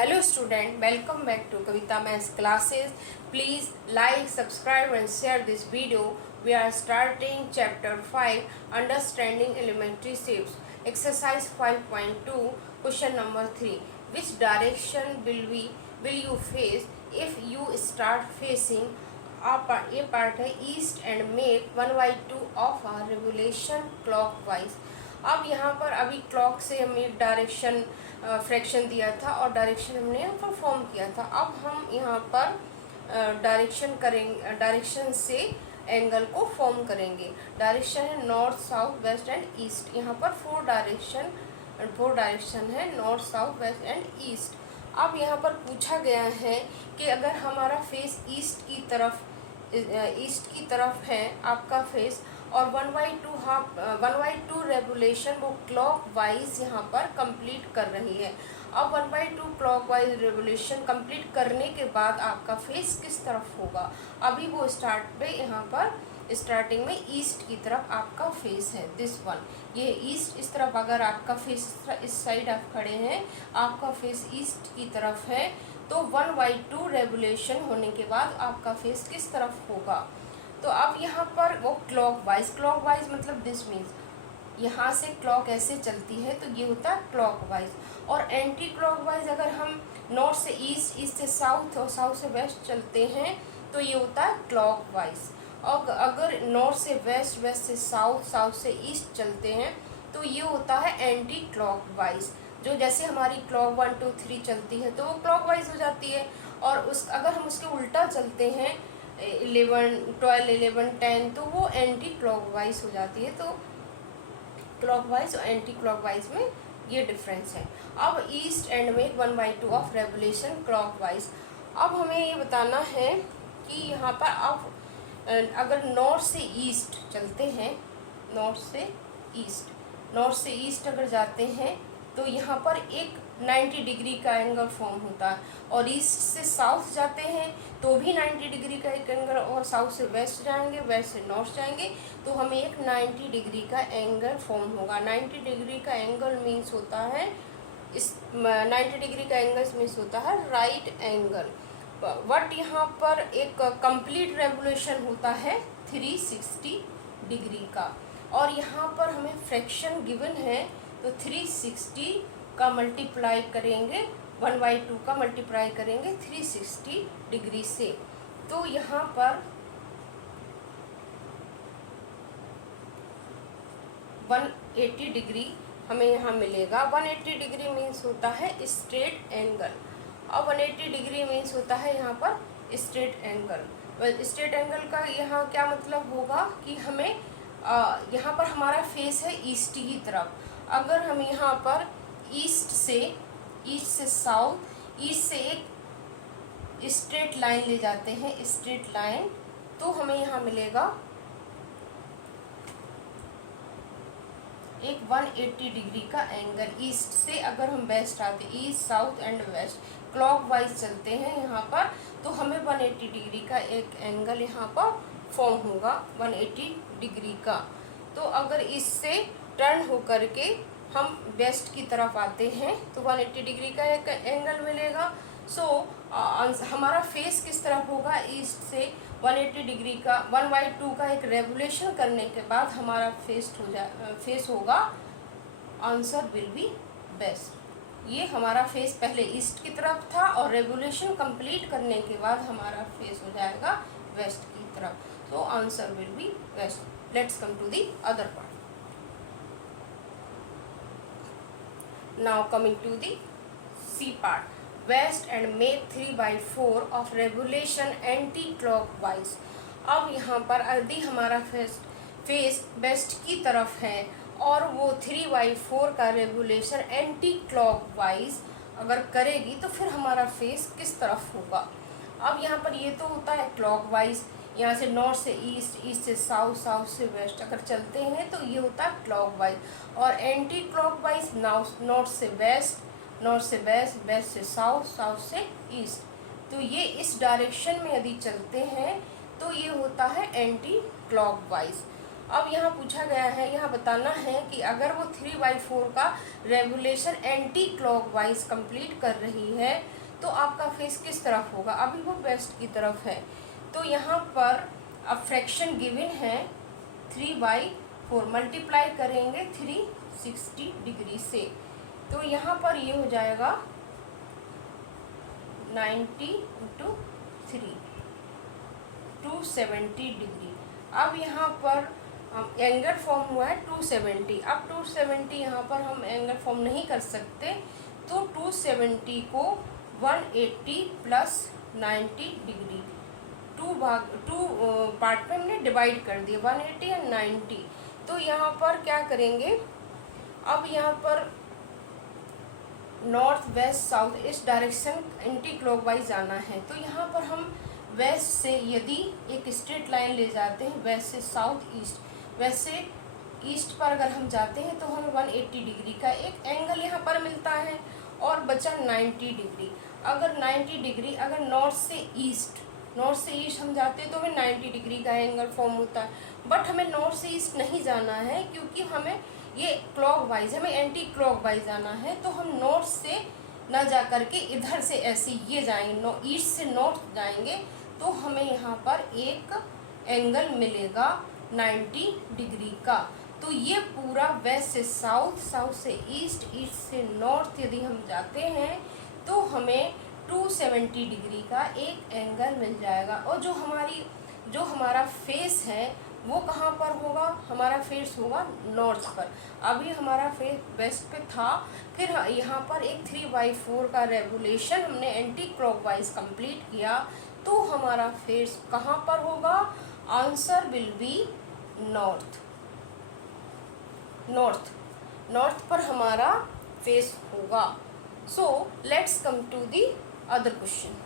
Hello student, welcome back to Kavita Maths classes. Please like, subscribe and share this video. We are starting chapter 5, Understanding Elementary Shapes. Exercise 5.2, question number 3. Which direction will you face if you start facing a part है east and make 1/2 of a revolution clockwise. अब यहाँ पर अभी clock से हमने direction fraction दिया था और डायरेक्शन हमने यहाँ पर फॉर्म किया था. अब हम यहाँ पर डायरेक्शन से एंगल को फॉर्म करेंगे. डायरेक्शन है north, south, west and east. यहाँ पर फोर डायरेक्शन है north, south, west and east. अब यहाँ पर पूछा गया है कि अगर हमारा फेस ईस्ट की तरफ है आपका फेस और 1/2 रेवोल्यूशन वो क्लॉक वाइज यहाँ पर कंप्लीट कर रही है. अब 1/2 क्लॉक वाइज रेवोल्यूशन कंप्लीट करने के बाद आपका फेस किस तरफ होगा. अभी वो यहाँ पर स्टार्टिंग में ईस्ट की तरफ आपका फेस है. दिस वन, ये ईस्ट इस तरफ. अगर आपका फेस इस साइड आप खड़े हैं, आपका फेस ईस्ट की तरफ है, तो 1/2 रेवोल्यूशन होने के बाद आपका फेस किस तरफ होगा. तो अब यहाँ पर वो क्लॉकवाइज मतलब दिस मीन्स यहाँ से क्लॉक ऐसे चलती है तो ये होता है क्लॉकवाइज. और एंटी क्लॉकवाइज अगर हम नॉर्थ से ईस्ट, ईस्ट से साउथ और साउथ से वेस्ट चलते हैं तो ये होता है क्लॉकवाइज. और अगर नॉर्थ से वेस्ट, वेस्ट से साउथ, साउथ से ईस्ट चलते हैं तो ये होता है एंटी क्लॉकवाइज. जो जैसे हमारी क्लॉक 1 2 3 चलती है तो वो क्लॉकवाइज हो जाती है. और अगर हम उसके उल्टा चलते हैं 11 12 11 10 तो वो एंटी क्लॉकवाइज हो जाती है. तो क्लॉकवाइज और एंटी क्लॉकवाइज में ये डिफरेंस है. अब ईस्ट एंड में 1/2 ऑफ रेवोल्यूशन क्लॉकवाइज. अब हमें ये बताना है कि यहाँ पर अब अगर नॉर्थ से ईस्ट चलते हैं, नॉर्थ से ईस्ट अगर जाते हैं तो यहाँ पर एक 90 डिग्री का एंगल फॉर्म होता है. और ईस्ट से साउथ जाते हैं तो भी 90 डिग्री का एक एंगल. और साउथ से वेस्ट जाएंगे, वेस्ट से नॉर्थ जाएंगे तो हमें एक 90 डिग्री का एंगल फॉर्म होगा. 90 डिग्री का एंगल मीन्स होता है 90 डिग्री का एंगल मीन्स होता है राइट एंगल. बट यहाँ पर एक कंप्लीट रेवोल्यूशन होता है 360 डिग्री का. और यहाँ पर हमें फ्रैक्शन गिवन है तो 360 का मल्टीप्लाई करेंगे, 1/2 का मल्टीप्लाई करेंगे 360 डिग्री से. तो यहाँ पर 180 डिग्री हमें यहाँ मिलेगा. 180 डिग्री मीन्स होता है स्ट्रेट एंगल. और 180 डिग्री मीन्स होता है यहाँ पर स्ट्रेट एंगल. स्ट्रेट एंगल का यहाँ क्या मतलब होगा कि हमें यहाँ पर हमारा फेस है ईस्ट की तरफ. अगर हम यहाँ पर ईस्ट से साउथ, ईस्ट से एक स्ट्रेट लाइन ले जाते हैं, स्ट्रेट लाइन, तो हमें यहाँ मिलेगा एक 180 डिग्री का एंगल. ईस्ट से अगर हम वेस्ट आते, east south and west clockwise चलते हैं यहाँ पर, तो हमें 180 डिग्री का एक एंगल यहाँ पर फॉर्म होगा 180 डिग्री का. तो अगर इससे टर्न होकर के हम वेस्ट की तरफ आते हैं तो 180 डिग्री का एक एंगल मिलेगा. सो हमारा फेस किस तरफ होगा, ईस्ट से 180 डिग्री का 1/2 का एक रेवोल्यूशन करने के बाद हमारा फेस होगा. Answer will be west. ये हमारा फेस पहले ईस्ट की तरफ था और रेवोल्यूशन कंप्लीट करने के बाद हमारा फेस हो जाएगा वेस्ट की तरफ. So answer will be west. Let's come to the other part. Now coming to the C part, west and make 3/4 of revolution anti-clockwise. अब यहाँ पर यदि हमारा फेस वेस्ट की तरफ है और वो 3/4 का रेवोल्यूशन एंटी क्लॉकवाइज अगर करेगी तो फिर हमारा फेस किस तरफ होगा. अब यहाँ पर ये तो होता है क्लॉकवाइज, यहाँ से नॉर्थ से ईस्ट, ईस्ट से साउथ, साउथ से वेस्ट अगर चलते हैं तो ये होता है क्लॉकवाइज. और एंटी क्लॉकवाइज नॉर्थ से वेस्ट, नॉर्थ से वेस्ट, वेस्ट से साउथ, साउथ से ईस्ट. तो ये इस डायरेक्शन में यदि चलते हैं तो ये होता है एंटी क्लॉकवाइज. अब यहाँ पूछा गया है, यहाँ बताना है कि अगर वो 3/4 का रेवोल्यूशन एंटी क्लॉकवाइज कंप्लीट कर रही है तो आपका फेस किस तरफ होगा। अभी वो वेस्ट की तरफ है, तो यहाँ पर अब फ्रैक्शन गिवन है 3/4, मल्टीप्लाई करेंगे 360 डिग्री से, तो यहाँ पर ये हो जाएगा 90 × 3 270 डिग्री। अब यहाँ पर एंगल फॉर्म हुआ है 270। अब 270 यहाँ पर हम एंगल फॉर्म नहीं कर सकते, तो 270 को 180 + 90 डिग्री, टू पार्ट में हमने डिवाइड कर दिया, 180 और 90। तो यहाँ पर क्या करेंगे, अब यहाँ पर नॉर्थ वेस्ट साउथ इस डायरेक्शन एंटी क्लॉकवाइज जाना है, तो यहाँ पर हम वेस्ट से यदि एक स्ट्रेट लाइन ले जाते हैं, वेस्ट से साउथ ईस्ट, वेस्ट से ईस्ट पर अगर हम जाते हैं तो हमें 180 डिग्री का एक एंगल यहाँ पर मिलता है, और बचा 90 डिग्री। अगर 90 डिग्री अगर नॉर्थ से ईस्ट हम जाते हैं तो हमें 90 डिग्री का एंगल फॉर्म होता है, बट हमें नॉर्थ से ईस्ट नहीं जाना है, क्योंकि हमें ये क्लॉकवाइज, हमें एंटी क्लॉकवाइज जाना है। तो हम नॉर्थ से न जा करके इधर से ऐसे ये जाएंगे, ईस्ट से नॉर्थ जाएंगे, तो हमें यहाँ पर एक एंगल मिलेगा 90 डिग्री का। तो ये पूरा वेस्ट से साउथ, साउथ से ईस्ट, ईस्ट से नॉर्थ यदि हम जाते हैं तो हमें 270 डिग्री का एक एंगल मिल जाएगा। और जो हमारा फेस है वो कहाँ पर होगा, हमारा फेस होगा नॉर्थ पर। अभी हमारा फेस वेस्ट पे था, फिर यहाँ पर एक 3/4 का रेवोल्यूशन हमने एंटी क्लॉकवाइज कंप्लीट किया, तो हमारा फेस कहाँ पर होगा, आंसर विल बी नॉर्थ पर हमारा फेस होगा। So let's come to the other question.